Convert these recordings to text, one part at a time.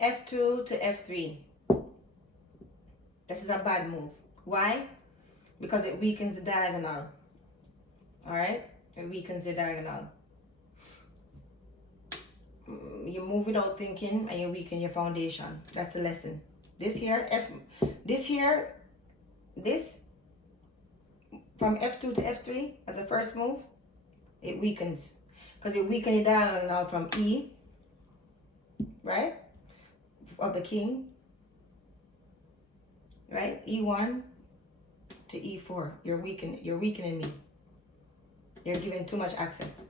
F2 to F3. This is a bad move. Why? Because it weakens the diagonal. Alright? It weakens your diagonal. You move without thinking and you weaken your foundation. That's the lesson. This here, this from F2 to F3 as a first move, it weakens. Because it weakens your diagonal from E, right? Of the king, right? E1 to E4. You're weakening me. You're giving too much access.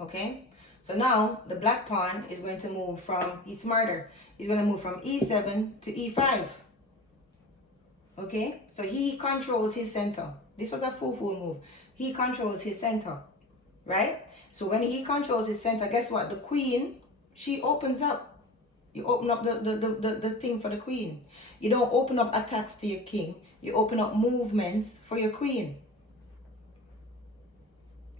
Okay? So now the black pawn is going to move from, he's smarter. He's going to move from E7 to E5. Okay? So he controls his center. This was a full move. He controls his center. Right? So when he controls his center, guess what? The queen, she opens up. You open up the thing for the queen. You don't open up attacks to your king. You open up movements for your queen.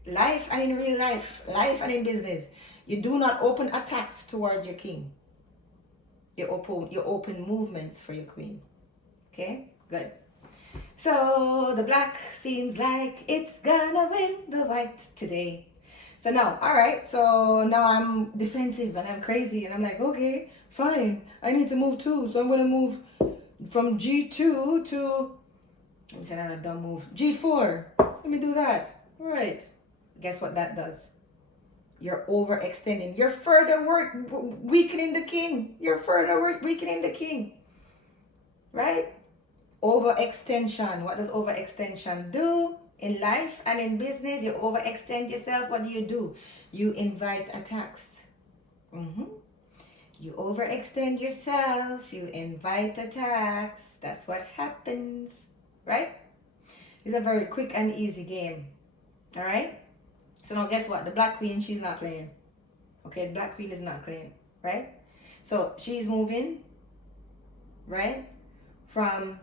Life and in real life, life and in business, you do not open attacks towards your king. You open movements for your queen. Okay, good. So the black seems like it's gonna win the white today. So now, all right, so now I'm defensive and I'm crazy and I'm like, okay, fine, I need to move too. So I'm gonna move from G2 to, let me say another dumb move, G4. Let me do that. All right. Guess what that does? You're overextending. You're further weakening the king. You're further weakening the king. Right? Overextension. What does overextension do? In life and in business, you overextend yourself. What do? You invite attacks. You overextend yourself. You invite attacks. That's what happens. Right? It's a very quick and easy game. All right? So now guess what? The black queen, she's not playing. Okay, the black queen is not playing, right? So she's moving, right? From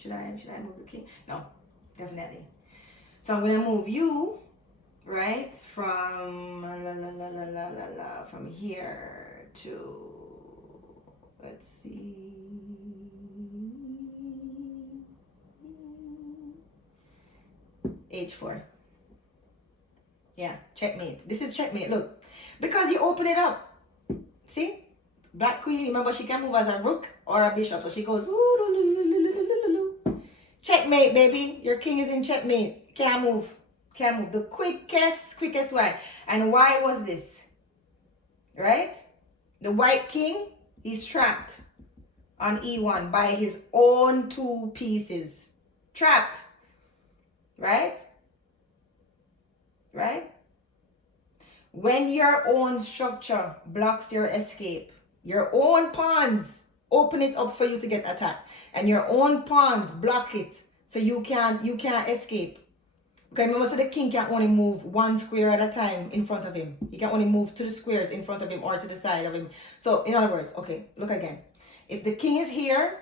Should I move the king? No, definitely. So I'm gonna move you, right? From from here to, let's see. H4. Yeah, checkmate. This is checkmate. Look, because you open it up. See, black queen. Remember, she can move as a rook or a bishop. So she goes. Checkmate, baby. Your king is in checkmate. Can't move. Can't move. The quickest way. And why was this? Right? The white king, he's trapped on E1 by his own two pieces. Trapped. Right? Right? When your own structure blocks your escape, your own pawns open it up for you to get attacked, and your own pawns block it so you can't escape. Okay, remember, so the king can only move one square at a time in front of him. He can only move to the squares in front of him or to the side of him. So in other words, okay, look again. If the king is here,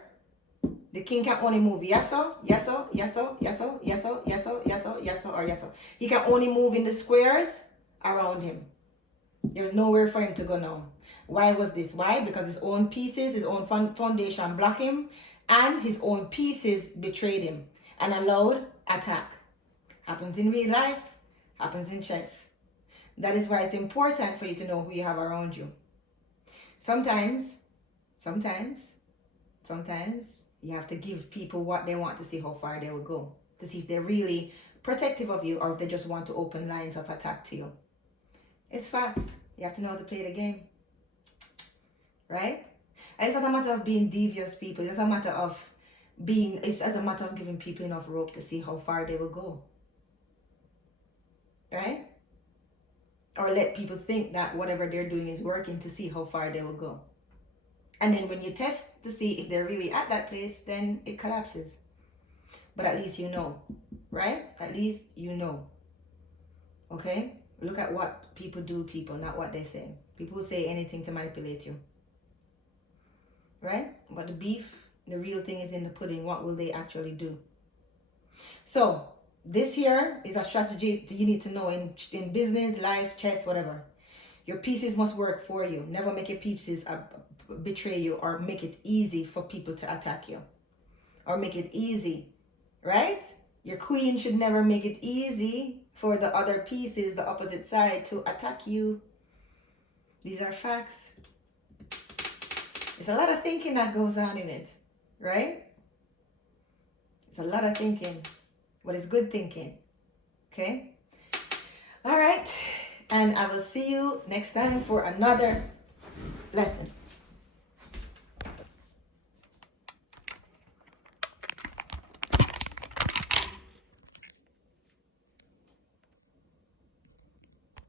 the king can only move yeso, yeso, yeso, yeso, yeso, yeso, yeso, yeso, or yeso. He can only move in the squares around him. There's nowhere for him to go now. Why was this? Why? Because his own pieces, his own foundation blocked him, and his own pieces betrayed him and allowed attack. Happens in real life, happens in chess. That is why it's important for you to know who you have around you. Sometimes, you have to give people what they want to see how far they will go. To see if they're really protective of you or if they just want to open lines of attack to you. It's facts. You have to know how to play the game. Right? And it's not a matter of being devious people. It's a matter of it's as a matter of giving people enough rope to see how far they will go. Right? Or let people think that whatever they're doing is working to see how far they will go. And then when you test to see if they're really at that place, then it collapses. But at least you know, right? At least you know. Okay? Look at what people do, people, not what they say. People say anything to manipulate you. Right? But the real thing is in the pudding. What will they actually do? So, This here is a strategy that you need to know in business, life, chess, whatever. Your pieces must work for you. Never make your pieces betray you or make it easy for people to attack you or make it easy, right? Your queen should never make it easy for the other pieces, the opposite side, to attack you. These are facts. There's a lot of thinking that goes on in it, right? It's a lot of thinking, but it's good thinking, okay? All right, and I will see you next time for another lesson.